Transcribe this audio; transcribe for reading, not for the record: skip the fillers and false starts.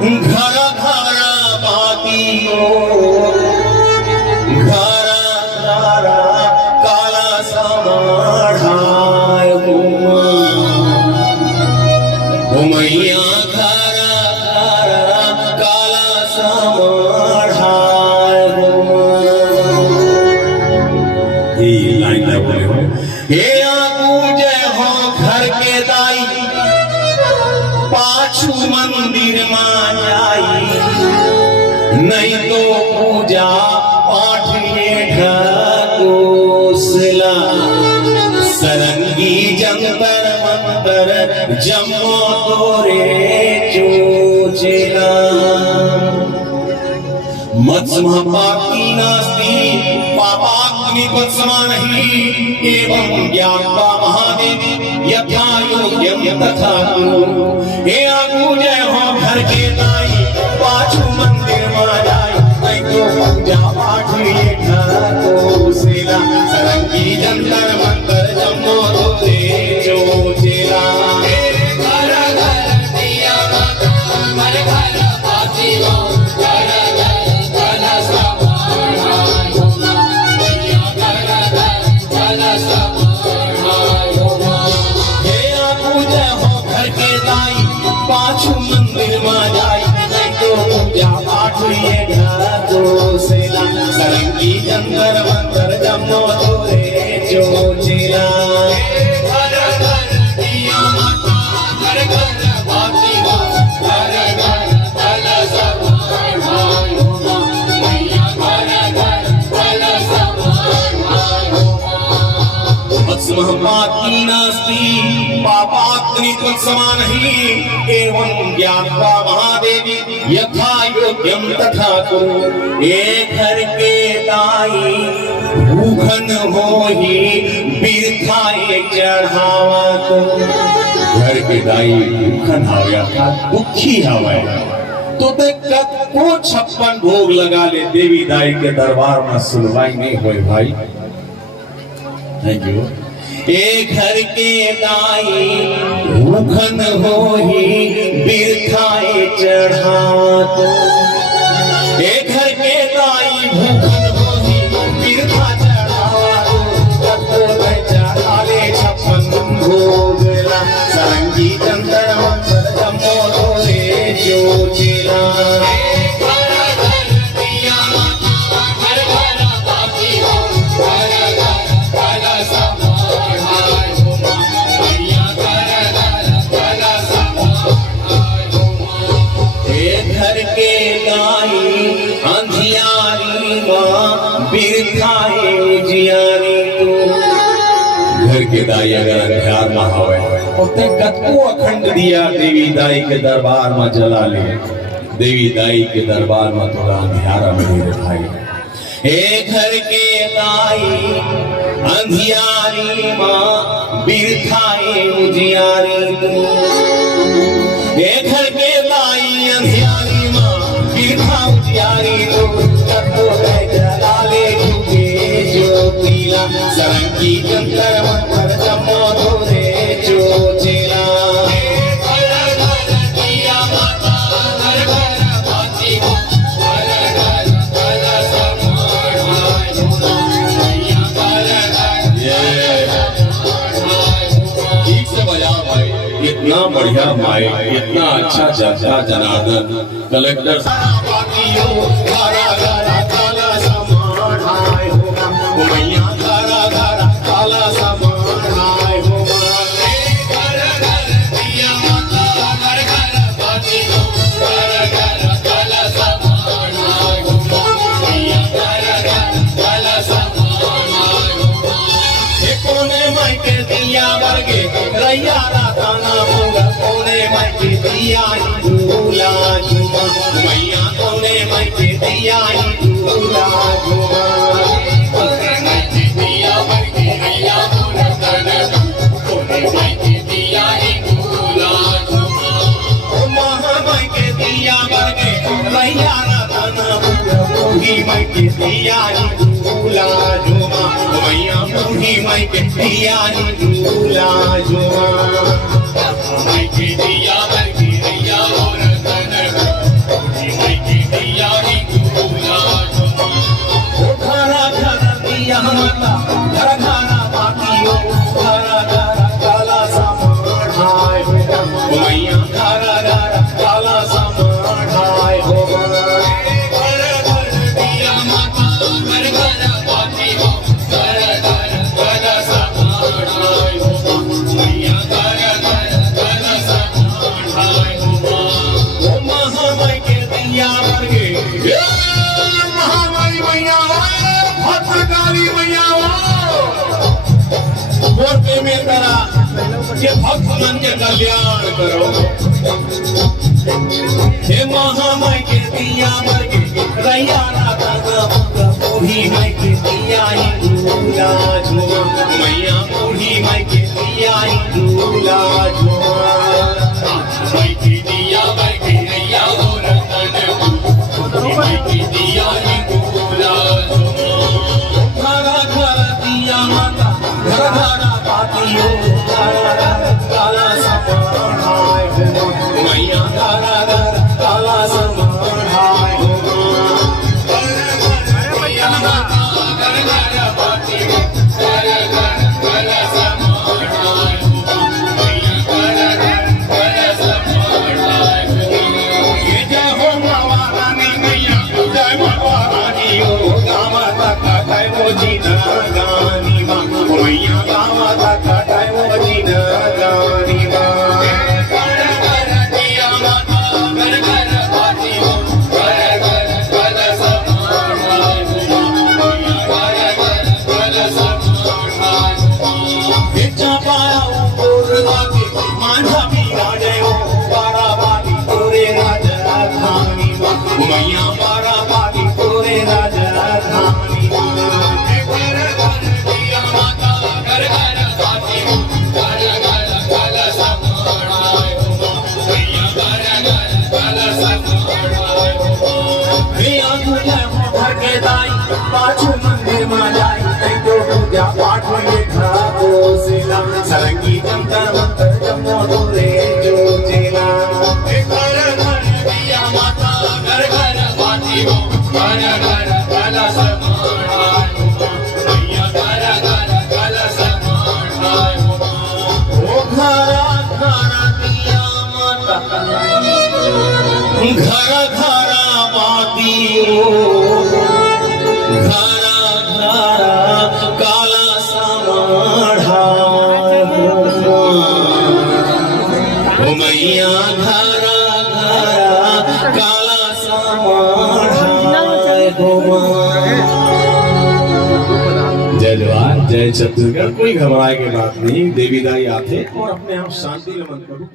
घर घर बाती हो, घर घर काला समाढ़ाय हो मैया, घर घर काला समाढ़ाय हो। ये लाइन ना बोले हो, हे आगू जय हो घर के दाई, पाछू मंदिर में जाई, नहीं तो पूजा पाठ ये ढकोसला, सरंगी जंतर मंतर जमो तोरे चोचला। मत्स्मपाती नास्ति पापाग्नि वत्समानहि, एवं ज्ञात्वा महादेवी यथा योग्यं तथा कुरु। हे आगू जय हो घर के दाई, पाछू मंदिर में जाई, नहीं तो पूजा पाठ ये ढकोसला, सरंगी जंतर मंतर जमो तोरे चोचला। घर घर दिया माता, घर घर बाती हो, घर घर कलश समाढ़ाय हो मैया, घर घर कलश समाढ़ाय हो। हे आगू जय हो घर के दाई, पाछू मंदिर में जाई, नहीं तो पूजा पाठ ये ढकोसला, सरंगी जंतर मंतर जमो तोरे चोचला। घर घर दिया माता, घर घर बाती हो, घर घर कलश समाढ़ाय हो मैया, घर घर कलश समाढ़ाय हो। मत्स्मपाती नास्ति पापाग्नि तत्समानहि, एवं ज्ञात्वा महादेवी यथा योग्यं तथा कुरु। ए घर के दाई भूखन होहि, बिरथाए चढ़ावत। घर के दाई भूखन हावया का दुखी हावय, तो को 56 भोग लगा ले, देवी दाई के दरबार में सुनवाई नहीं होए भाई। Thank you. ए घर के दाई भूखन होहि, बिरथाए चढ़ावत। ए घर के दाई भूखन होहि, बिरथा चढ़ावत। तत्तो चढ़ाले 56 भोगला, सरंगी जंतर मंतर जमो तोरे चोचला। घर घर दिया माता, घर घर बाती हो, घर घर कलश समाढ़ाय हो मैया, घर घर कलश समाढ़ाय हो। ए घर के दाई अंधियारी माँ, बिरथाए जियारी तू। घर के दाई अगर अंधियार में हवे, उते कतको अखंड दिया देवी दाई के दरबार में जला ले, देवी दाई के दरबार में थोड़ा अंधियारा मिली रे भाई। ए घर के दाई अंधियारी माँ, बिरथाए उजियारी तू। ए घर के दाई अंधियारी माँ, बिरथा उजियारी तू। तत्तो जलाले झुके ज्योतिला, सरंगी जंतर मंतर जमो तोरे चोचला। घर घर दिया माता, घर घर बाती हो, घर घर कलश समाढ़ाय हो मैया, घर घर समाढ़ाय हो। ठीक से बजा भाई, इतना बढ़िया माइक, इतना अच्छा चर्चा जनार्दन कलेक्टर बातियों, घरा घरा काला समाढ़ाय हो मैया, घरा घरा काला समाढ़ाय हो। घर घर दिया माता, घर घर बाती हो, घर घर कलश समाढ़ाय हो मैया, घर घर कलश समाढ़ाय हो। हे कोने माई के दिया वर्गे रैया राताना मंगा, कोने माई के दिया झूला झूमा मैया, कोने माई के दिया झूला झूमा। कोने माई के दिया वर्गे रैया राताना, कोने माई के दिया झूला झूमा। महामाई के दिया वर्गे रैया राताना मंगा, बूढ़ी माई के दिया झूला झूमा मैया, बूढ़ी माई के दिया झूला झूमा। माई के दिया वर्गे रैया और मन के कल्याण करो। हे महामाई के दिया मर के रैया राधा बूढ़ी माई के दिया ही दूल्हा झुमा, मैया बूढ़ी माई के दिया ही दूल्हा झुमा। माई की दिया मर के रैया हो रतन बूढ़ी माई की दिया ही दूल्हा झुमा। घर घर दिया माता घर घर पाती हो, काला समाधाय हो मैया, घर घर काला समाधाय हो। मैया बारा बागी तोरे राजधानी दिया माता घर घर बाती हो, घर घर कलश मढ़ाए हो मैया, घर घर कलश मढ़ाए हो। भैया तुझे घर के दाई पाछू मंदिर में जाई, तई तो पूजा पाठ ये घाटो सिला, सरंगी जंतर मंतर जमो तोरे जो जिला। दिया माता घर घर बाती हो, घर घर कलश मढ़ाए हो मैया, घर घर कलश मढ़ाए हो। ओ घरा घरा दिया माता घर घरा बाती हो, घरा घरा काला समाढ़ाय हो मैया, घरा घरा काला समाढ़ाय हो। जय जवान जय छत्तीसगढ़। कोई घबराए की बात नहीं, देवी दाई आते और अपने आप शांति नमन करूँ।